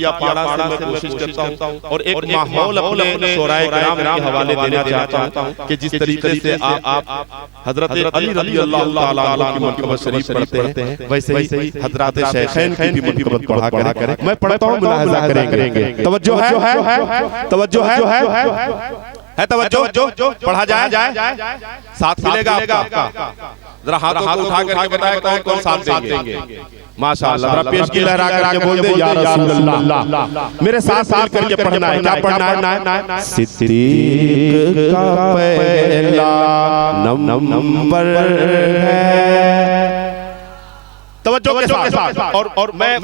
या पाड़ा से मैं कोशिश करता हूँ और एक माहौल अपने शोराए किराम के हवाले देना चाहता हूँ कि जिस तरीके से आप हजरत अली रज़ी अल्लाह ताला अन्हु की मरतबा शरीफ पढ़ते हैं वैसे ही हजरत शैखैन की भी मरतबा पढ़ा करें। मैं पढ़ता हूँ, मुलाहजा करेंगे। तवज्जो है, तवज्जो है तवज्जो, पढ़ा जाए, साथ मिलेगा आपका। जरा हाथ उठा करके बताएं कौन साथ देंगे। माशाअल्लाह, जरा पेशगी लहरा करके बोल दे या रसूल अल्लाह। मेरे साथ मिल करके पढ़ना है। क्या पढ़ना है? सिद्दीक का पहला नंबर है। तवज्जो के साथ और मैं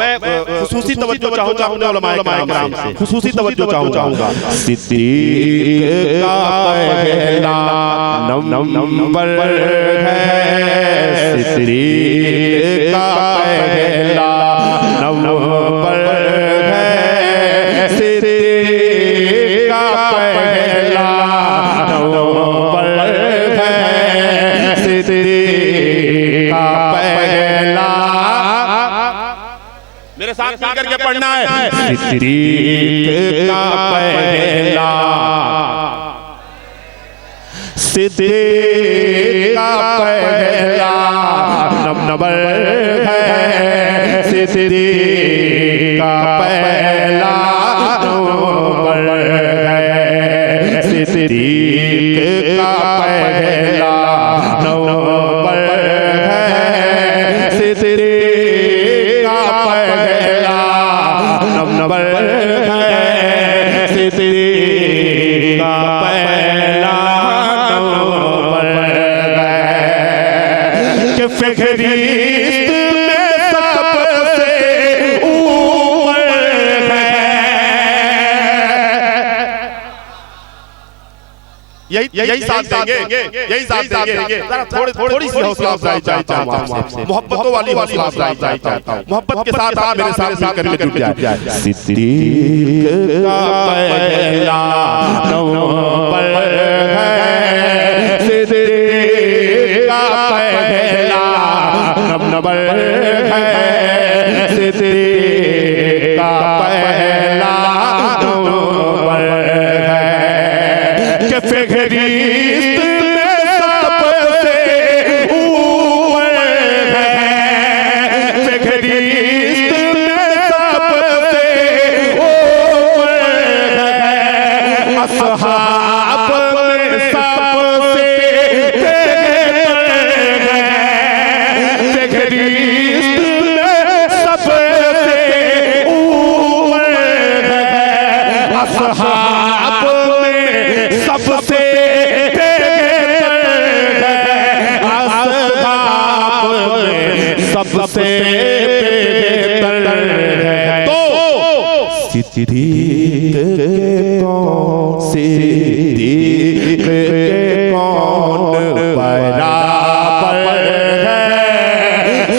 खुसूसी तवज्जो चाहूंगा अपने उलमाए किराम से, खुसूसी तवज्जो चाहूंगा। सिद्दीक का पहला नंबर है, सिद्दीक का पहला नंबर है, सिद्दीक का पहला नंबर है, सिद्दीक का पहला। मेरे साथ मिलकर के पढ़ना है। सिद्दीक का पहला, सिद्दीक का पहला नंबर है, सिद्दीक का पहला नंबर है, सिद्दीक का पहला नंबर है, सिद्दीक का पहला नंबर है, सिद्दीक का पहला नंबर है। कि फ़हरिस्त में सबसे ऊपर है। यही साथ देंगे, यही साथ देंगे। थोड़ी सी हौसला अफजाई चाहता हूँ आपसे, मोहब्बतों वाली हौसला अफजाई चाहता हूँ। मोहब्बत के साथ आप मेरे साथ मिलकर के जुट जाए। सिद्दीक का पहला नंबर है, सिद्दीक का पहला नंबर है, सिद्दीक का पहला नंबर है। कि फ़हरिस्त में सबसे ऊपर है, फ़हरिस्त में सबसे ऊपर है, असहाब में सबसे बेहतर है, फ़हरिस्त में सबसे ऊपर है, असहाब में सबसे बेहतर है, असहाब में सबसे बेहतर है। तो सिद्दीक के कौन, सिद्दीक के कौन बराबर है,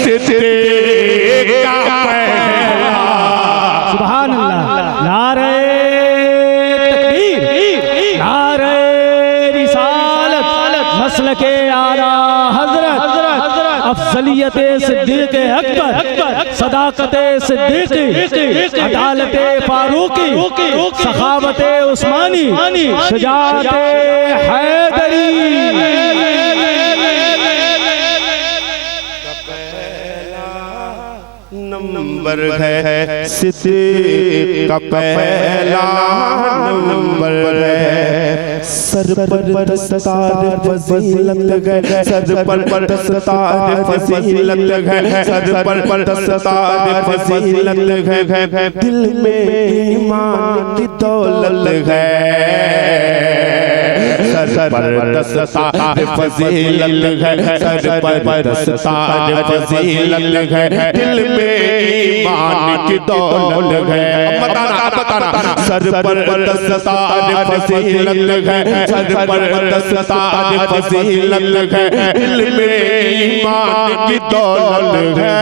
सिद्दीक का पहला। सुभान अल्लाह। नारे तकबीर, नारे रिसालत, मसलके आला हजरत, अफजलियत सिद्दीक अकबर, सदाकत सिद्दीकी, अदालत फारूकी, सखावत उस्मानी, शुजाअत हैदरी। नंबर है, सिद्दीक का पहला नंबर है। सर पर दस्तार फजीलत है, सर पर दस्तार फजीलत है, सर पर दस्तार फजीलत है, दिल में ईमान की दौलत है। सर पर दस्तार फजीलत है, सर पर दस्तार फजीलत है, दिल में ईमान की दौलत है। बताना सर पर दस्तार फजीलत है, सर पर दस्तार फजीलत है, दिल में ईमान की दौलत है।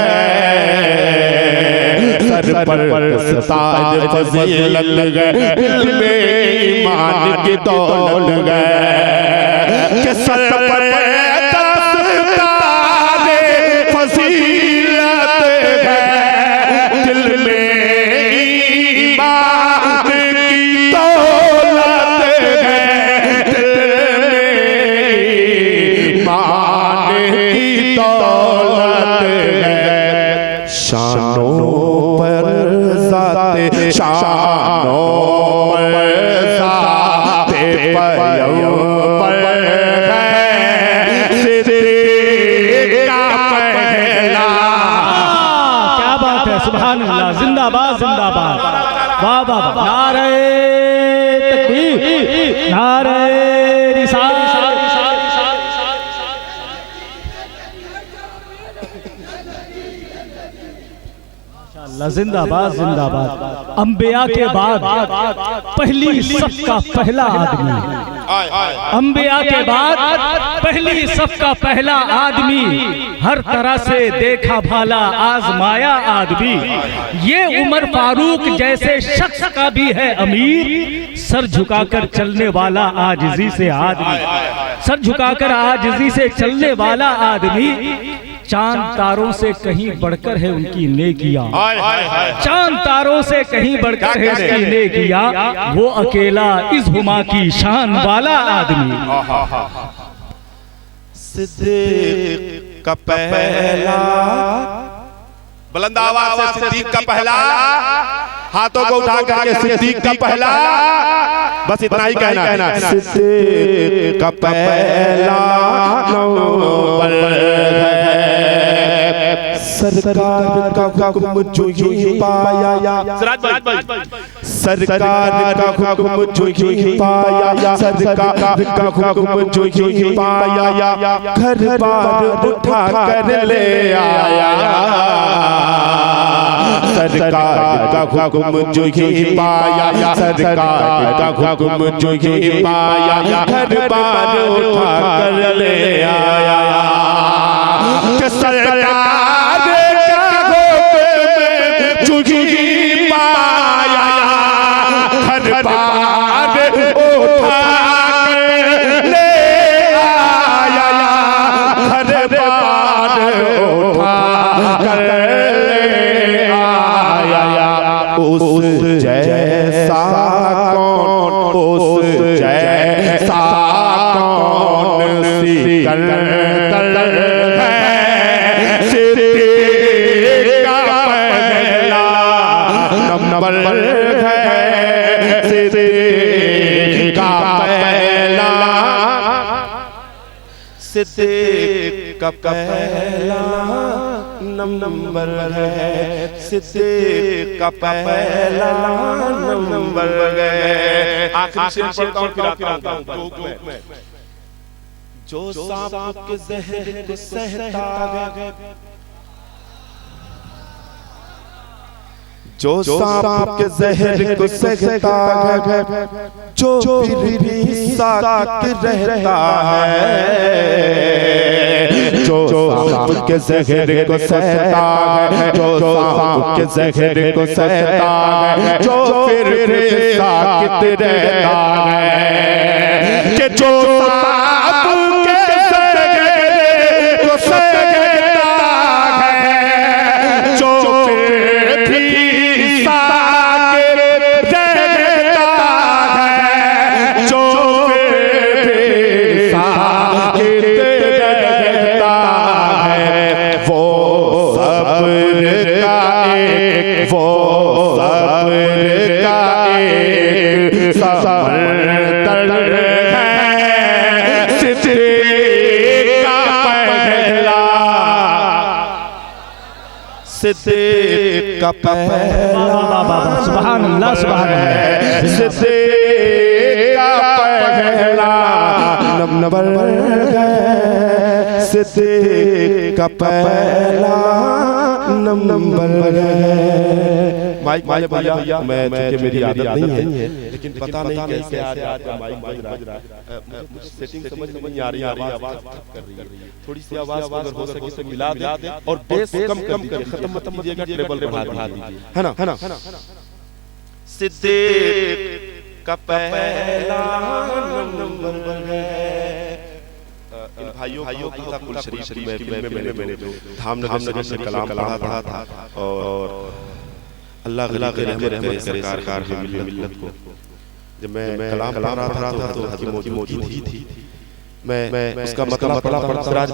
सर पर दस्तार फजीलत है, दिल में ईमान की दौलत है। कि सर पर दस्तार फजीलत है, दिल में शानो जिंदाबाद जिंदाबाद वाह वाह नारे तकबीर नारे रिसालत माशाअल्लाह जिंदाबाद जिंदाबाद। अंबिया के बाद पहली सफ का पहला आदमी, अंबिया के बाद पहली सफ का पहला आदमी, हर तरह से देखा भाला आजमाया आदमी, ये उमर फारूक जैसे शख्स का भी है अमीर, सर झुकाकर चलने वाला आजिजी से आदमी, सर झुकाकर आजिजी से चलने वाला आदमी। चांद तारों से कहीं बढ़कर है उनकी नेकियां, चांद तारों से कहीं बढ़कर है उसकी नेकियां, वो अकेला इस हुमा की शान वाला आदमी। सिद्दीक का पहला, बुलंद आवाज से सिद्दीक का पहला, हाथों को उठा करके सिद्दीक का पहला, बस इतना ही कहना है। सिद्दीक का पहला नंबर है, सरकार का हुक्म जो ही पाया, सरकार का हुक्म जो ही पाया, सरकार का हुक्म जो ही पाया, घर बार उठा कर ले आया, सरकार का हुक्म जो ही पाया, सरकार का हुक्म जो ही पाया, घर बार उठा कर ले आया, सरकार सिद्दीक का पहला नंबर है, सिद्दीक का पहला नंबर है। आखिरी शेर पढ़ता हूं, जो सांप के जहर को सहता है, जो सांप के जहर को सहता है, जो फिर भी साथ रहता है, जो सांप के जहर को सहता है, जो सांप के जहर को सहता है, जो फिर भी साथ रहता है, कि जो सांप के जहर को सहता है, जो फिर भी सिद्दीक का पहला, सुभान अल्लाह सुभान अल्लाह, सिद्दीक का पहला नंबर है, सिद्दीक का पहला नंबर है। माइक भैया, मैं चूंकि मेरी आदत नहीं है, लेकिन पता नहीं कैसे आज माइक बज रहा है, सेटिंग समझ नहीं आ रही, आवाज कर रही है, थोड़ी सी आवाज अगर हो सके तो मिला दे और बेस कम करके खत्म कीजिएगा, ट्रेबल बढ़ा दीजिए, है ना, है ना। सिद्दीक का पहला नंबर है। इन भाइयों का कुल शरीफ में मैंने जो धामनगर से कलाम पढ़ा था, और अल्लाह की रहमत करे सरकार की मिल्लत को, जब मैं कलाम पढ़ रहा था तो हकीम मौजूद थी, मैं उसका मतलब पढ़ा राज